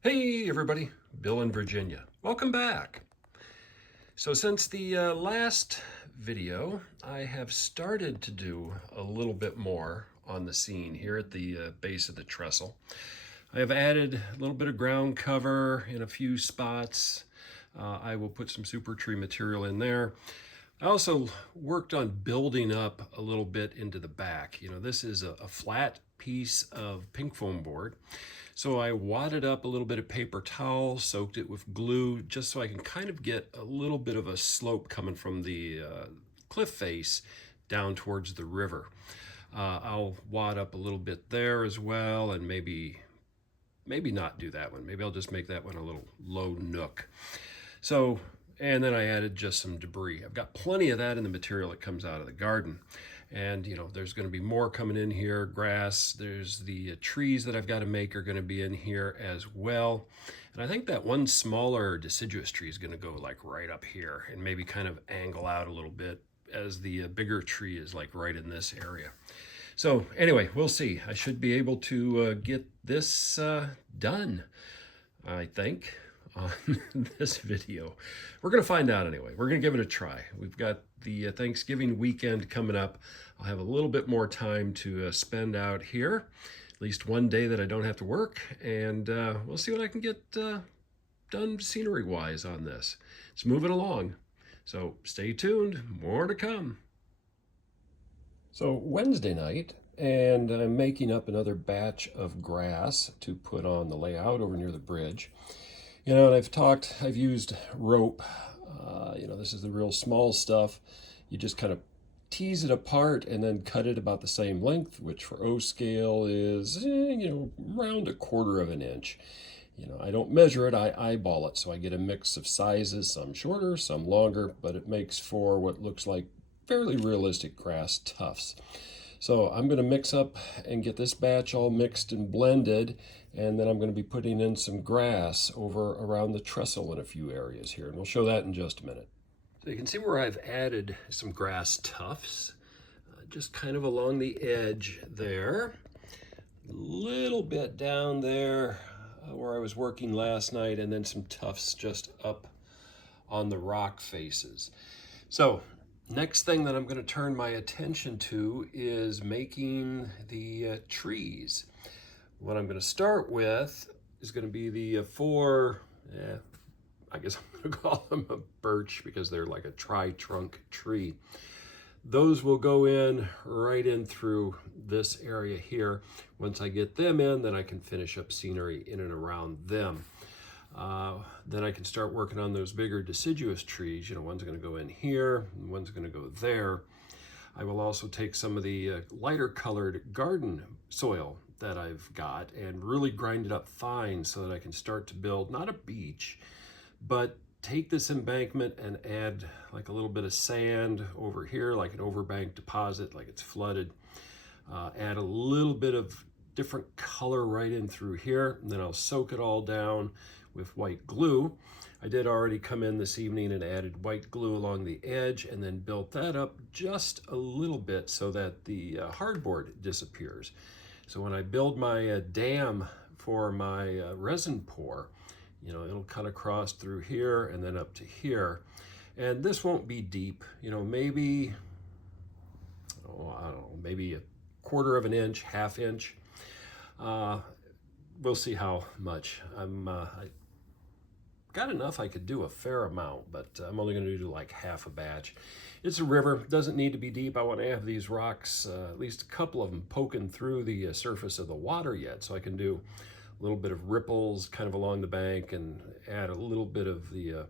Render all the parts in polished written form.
Hey everybody, Bill in Virginia. Welcome back. So since the last video, I have started to do a little bit more on the scene here at the base of the trestle. I have added a little bit of ground cover in a few spots. I will put some super tree material in there. I also worked on building up a little bit into the back. This is a flat piece of pink foam board. So I wadded up a little bit of paper towel, soaked it with glue, just so I can kind of get a little bit of a slope coming from the cliff face down towards the river. I'll wad up a little bit there as well, and maybe not do that one. Maybe I'll just make that one a little low nook. So, and then I added just some debris. I've got plenty of that in the material that comes out of the garden. And there's going to be more coming in here, grass. There's the trees that I've got to make are going to be in here as well. And I think that one smaller deciduous tree is going to go like right up here and maybe kind of angle out a little bit, as the bigger tree is like right in this area. So anyway, we'll see. I should be able to get this done, I think, on this video. We're going to find out anyway. We're going to give it a try. We've got the Thanksgiving weekend coming up. I'll have a little bit more time to spend out here, at least one day that I don't have to work, and we'll see what I can get done scenery-wise on this. It's moving along, so stay tuned. More to come. So Wednesday night, and I'm making up another batch of grass to put on the layout over near the bridge. And I've used rope. This is the real small stuff. You just kind of tease it apart and then cut it about the same length, which for O scale is, around 1/4 of an inch. I don't measure it, I eyeball it. So I get a mix of sizes, some shorter, some longer, but it makes for what looks like fairly realistic grass tufts. So I'm going to mix up and get this batch all mixed and blended, and then I'm going to be putting in some grass over around the trestle in a few areas here, and we'll show that in just a minute. So you can see where I've added some grass tufts, just kind of along the edge there. A little bit down there where I was working last night, and then some tufts just up on the rock faces. So next thing that I'm going to turn my attention to is making the trees. What I'm going to start with is going to be the I guess I'm going to call them a birch because they're like a tri-trunk tree. Those will go in right in through this area here. Once I get them in, then I can finish up scenery in and around them. Then I can start working on those bigger deciduous trees. One's going to go in here, and one's going to go there. I will also take some of the lighter colored garden soil that I've got and really grind it up fine so that I can start to build, not a beach, but take this embankment and add like a little bit of sand over here, like an overbank deposit, like it's flooded. Add a little bit of different color right in through here, and then I'll soak it all down with white glue. I did already come in this evening and added white glue along the edge and then built that up just a little bit so that the hardboard disappears. So when I build my dam for my resin pour, it'll cut across through here and then up to here. And this won't be deep, maybe, I don't know, maybe 1/4 of an inch, 1/2 inch. We'll see how much. I got enough I could do a fair amount, but I'm only going to do like half a batch. It's a river, doesn't need to be deep. I want to have these rocks, at least a couple of them, poking through the surface of the water yet, so I can do a little bit of ripples kind of along the bank and add a little bit of the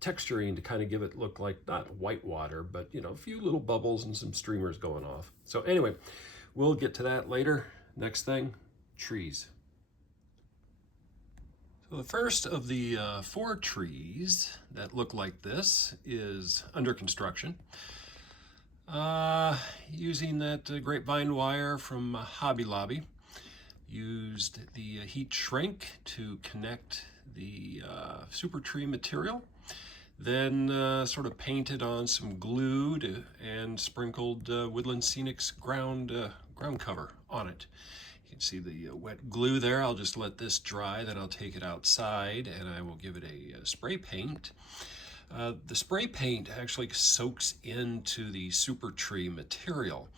texturing to kind of give it look like not white water, but a few little bubbles and some streamers going off. So anyway, we'll get to that later. Next thing, trees. So the first of the 4 trees that look like this is under construction. Using that grapevine wire from Hobby Lobby. Used the heat shrink to connect the super tree material. Then sort of painted on some glue and sprinkled Woodland Scenic's ground cover on it. You can see the wet glue there. I'll just let this dry, then I'll take it outside and I will give it a spray paint. The spray paint actually soaks into the super tree material.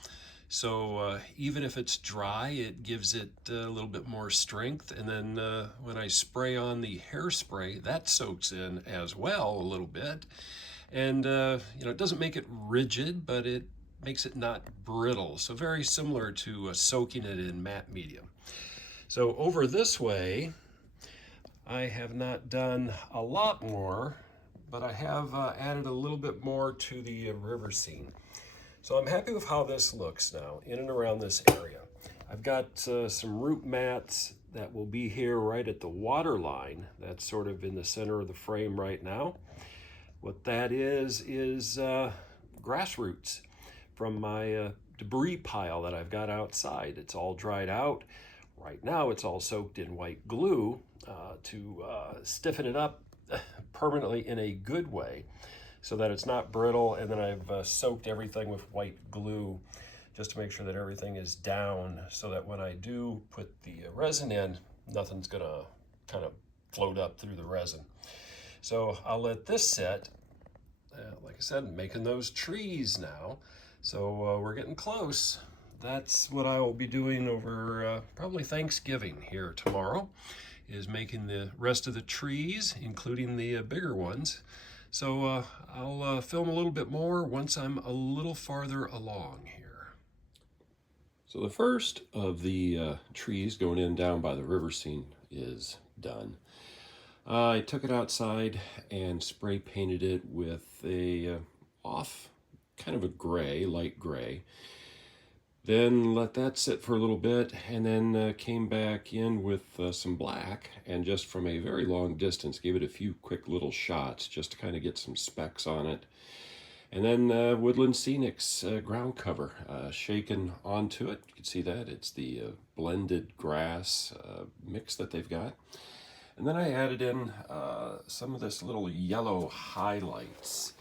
So even if it's dry, it gives it a little bit more strength. And then when I spray on the hairspray, that soaks in as well a little bit. And it doesn't make it rigid, but it makes it not brittle. So very similar to soaking it in matte medium. So over this way, I have not done a lot more, but I have added a little bit more to the river scene. So I'm happy with how this looks now in and around this area. I've got some root mats that will be here right at the water line. That's sort of in the center of the frame right now. What that is grass roots from my debris pile that I've got outside. It's all dried out. Right now it's all soaked in white glue to stiffen it up permanently in a good way so that it's not brittle. And then I've soaked everything with white glue just to make sure that everything is down so that when I do put the resin in, nothing's gonna kind of float up through the resin. So I'll let this sit. Like I said, I'm making those trees now. So we're getting close. That's what I will be doing over probably Thanksgiving here tomorrow, is making the rest of the trees, including the bigger ones. So I'll film a little bit more once I'm a little farther along here. So the first of the trees going in down by the river scene is done. I took it outside and spray painted it with a kind of a gray, light gray. Then let that sit for a little bit and then came back in with some black and just from a very long distance gave it a few quick little shots just to kind of get some specks on it. And then Woodland Scenics ground cover shaken onto it. You can see that. It's the blended grass mix that they've got. And then I added in some of this little yellow highlights.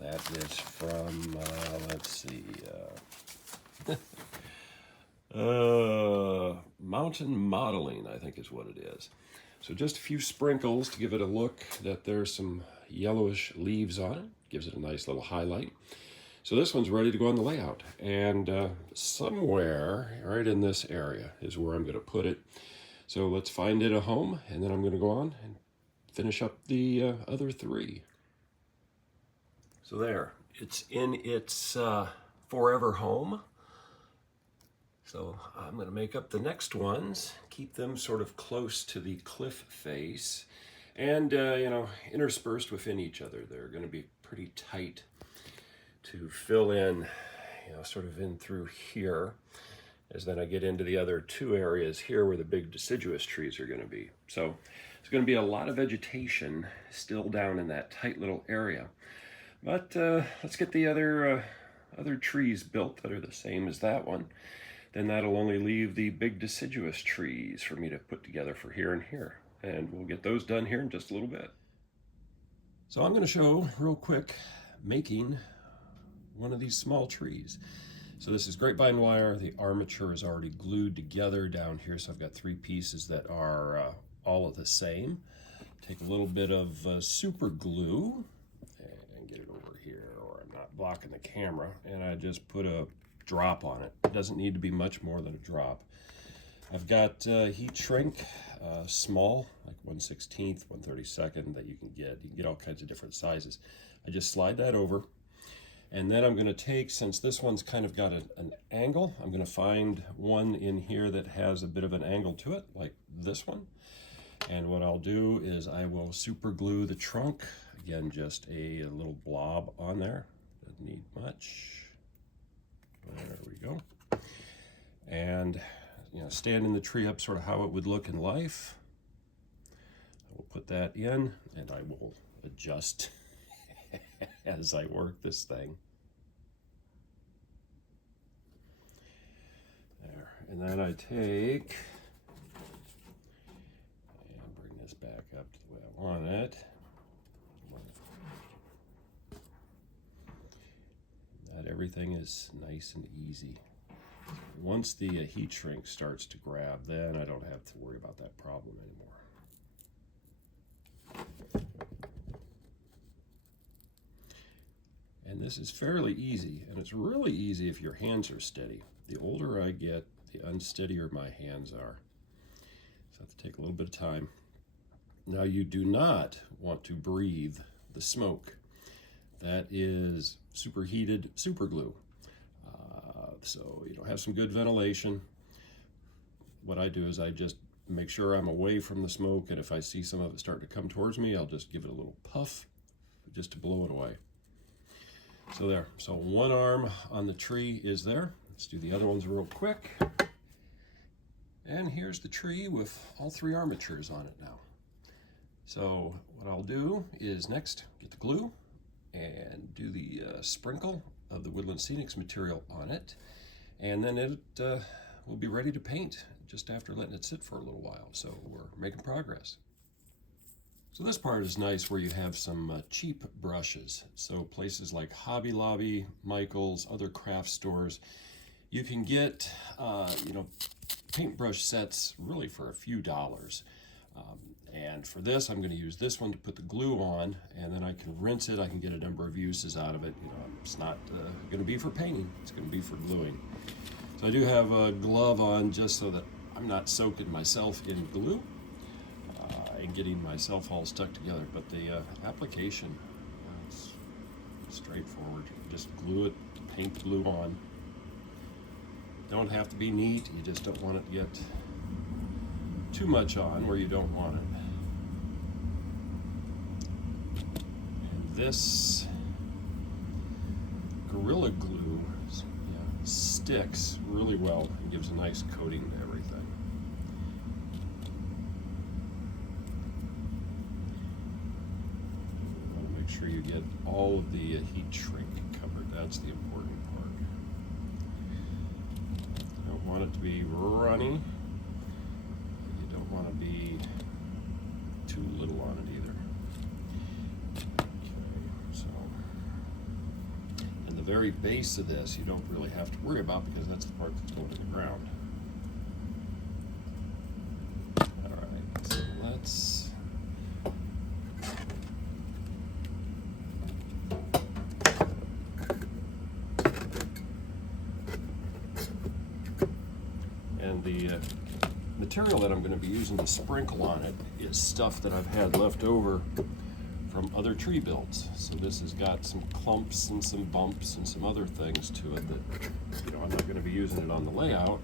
That is from, let's see, Mountain Modeling, I think is what it is. So just a few sprinkles to give it a look that there's some yellowish leaves on it. Gives it a nice little highlight. So this one's ready to go on the layout. And somewhere right in this area is where I'm going to put it. So let's find it a home, and then I'm going to go on and finish up the other three. So there, it's in its forever home. So I'm going to make up the next ones, keep them sort of close to the cliff face, and interspersed within each other. They're going to be pretty tight to fill in, sort of in through here. As then I get into the other two areas here where the big deciduous trees are going to be. So there's going to be a lot of vegetation still down in that tight little area. But let's get the other trees built that are the same as that one. Then that'll only leave the big deciduous trees for me to put together for here and here. And we'll get those done here in just a little bit. So I'm going to show real quick making one of these small trees. So this is grapevine wire. The armature is already glued together down here. So I've got three pieces that are all of the same. Take a little bit of super glue and get it over here, or I'm not blocking the camera. And I just put a drop on it. It doesn't need to be much more than a drop. I've got heat shrink, small, like 1/16, 1/32 that you can get. You can get all kinds of different sizes. I just slide that over. And then I'm going to take, since this one's kind of got an angle, I'm going to find one in here that has a bit of an angle to it, like this one. And what I'll do is I will super glue the trunk. Again, just a little blob on there. Doesn't need much. There we go. And standing the tree up sort of how it would look in life. I will put that in and I will adjust as I work this thing. There. And then I take and bring this back up to the way I want it. That everything is nice and easy. Once the heat shrink starts to grab, then I don't have to worry about that problem anymore. And this is fairly easy, and it's really easy if your hands are steady. The older I get, the unsteadier my hands are. So I have to take a little bit of time. Now you do not want to breathe the smoke. That is superheated super glue. So you don't have some good ventilation. What I do is I just make sure I'm away from the smoke, and if I see some of it start to come towards me, I'll just give it a little puff just to blow it away. So there, so one arm on the tree is there. Let's do the other ones real quick. And here's the tree with all three armatures on it now. So what I'll do is next get the glue and do the sprinkle of the Woodland Scenics material on it, and then it will be ready to paint just after letting it sit for a little while. So we're making progress. So this part is nice where you have some cheap brushes. So places like Hobby Lobby, Michael's, other craft stores, you can get paintbrush sets really for a few dollars. And for this, I'm going to use this one to put the glue on, and then I can rinse it. I can get a number of uses out of it. It's not going to be for painting. It's going to be for gluing. So I do have a glove on just so that I'm not soaking myself in glue and getting myself all stuck together. But the application is straightforward. You just glue it, paint the glue on. Don't have to be neat. You just don't want it to get too much on where you don't want it. And this Gorilla Glue sticks really well and gives a nice coating to everything. You want to make sure you get all of the heat shrink covered. That's the important part. You don't want it to be runny. Want to be too little on it either. Okay, so, and the very base of this you don't really have to worry about because that's the part that's going to the ground. Alright, so let's and the material that I'm going to be using to sprinkle on it is stuff that I've had left over from other tree builds. So this has got some clumps and some bumps and some other things to it that, I'm not going to be using it on the layout.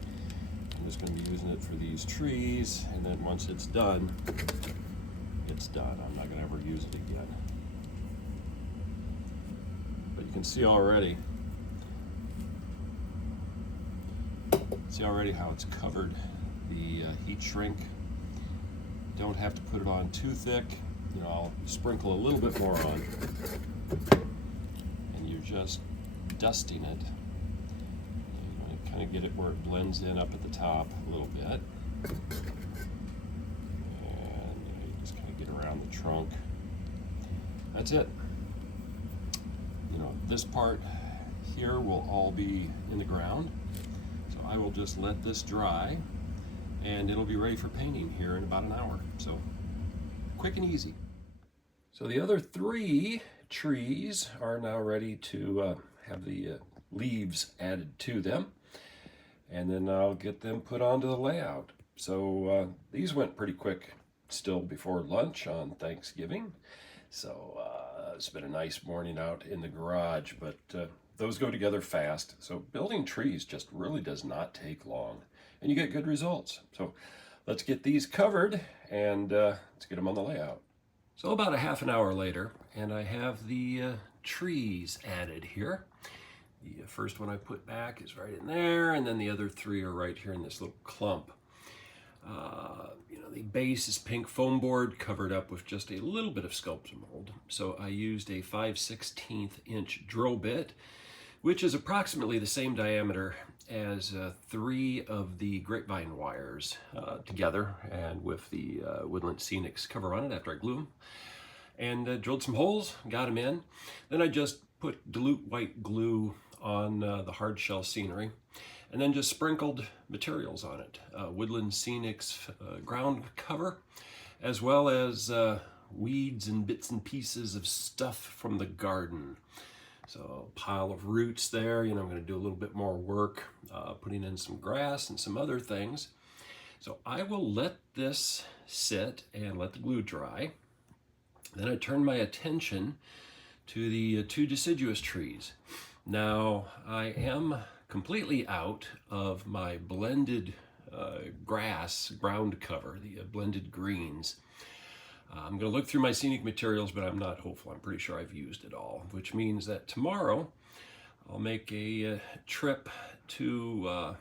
I'm just going to be using it for these trees, and then once it's done, it's done. I'm not going to ever use it again. But you can see already how it's covered the heat shrink. Don't have to put it on too thick. I'll sprinkle a little bit more on, and you're just dusting it. You want to kind of get it where it blends in up at the top a little bit, and you just kind of get around the trunk. That's it. This part here will all be in the ground, so I will just let this dry, and it'll be ready for painting here in about an hour. So quick and easy. So the other three trees are now ready to have the leaves added to them, and then I'll get them put onto the layout. So these went pretty quick still before lunch on Thanksgiving. So it's been a nice morning out in the garage, but those go together fast. So building trees just really does not take long, and you get good results. So let's get these covered, and let's get them on the layout. So about a half an hour later, and I have the trees added here. The first one I put back is right in there, and then the other three are right here in this little clump. The base is pink foam board covered up with just a little bit of sculpture mold. So I used a 5/16 inch drill bit, which is approximately the same diameter as 3 of the grapevine wires together, and with the Woodland Scenics cover on it after I glue them. And drilled some holes, got them in. Then I just put dilute white glue on the hard shell scenery. and then just sprinkled materials on it. Woodland Scenics ground cover, as well as weeds and bits and pieces of stuff from the garden. So a pile of roots there. I'm going to do a little bit more work, putting in some grass and some other things. So I will let this sit and let the glue dry. Then I turn my attention to the 2 deciduous trees. Now I am completely out of my blended grass ground cover, the blended greens. I'm going to look through my scenic materials, but I'm not hopeful. I'm pretty sure I've used it all, which means that tomorrow I'll make a trip to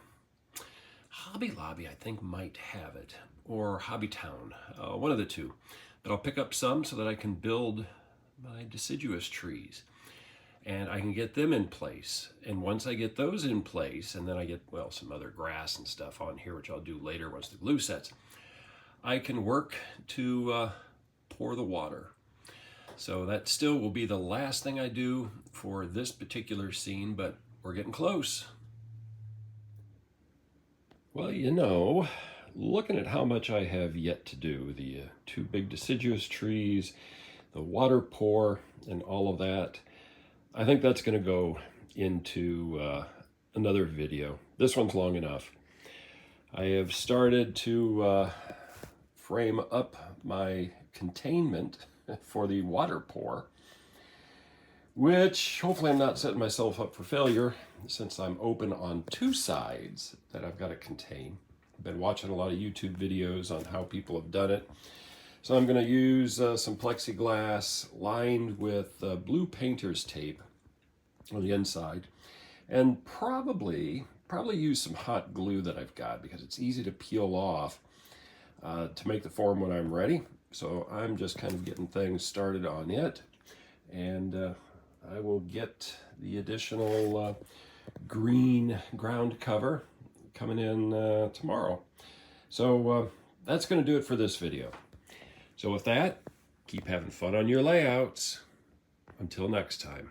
Hobby Lobby, I think might have it, or Hobby Town, one of the two. But I'll pick up some so that I can build my deciduous trees and I can get them in place. And once I get those in place, and then I get, well, some other grass and stuff on here, which I'll do later once the glue sets, I can work to pour the water. So that still will be the last thing I do for this particular scene, but we're getting close. Well, looking at how much I have yet to do, the 2 big deciduous trees, the water pour, and all of that, I think that's going to go into another video. This one's long enough. I have started to frame up my containment for the water pour, which hopefully I'm not setting myself up for failure since I'm open on 2 sides that I've got to contain. I've been watching a lot of YouTube videos on how people have done it. So I'm going to use some plexiglass lined with blue painter's tape on the inside, and probably use some hot glue that I've got because it's easy to peel off to make the form when I'm ready. So I'm just kind of getting things started on it, and I will get the additional green ground cover coming in tomorrow. So that's going to do it for this video. So with that, keep having fun on your layouts. Until next time.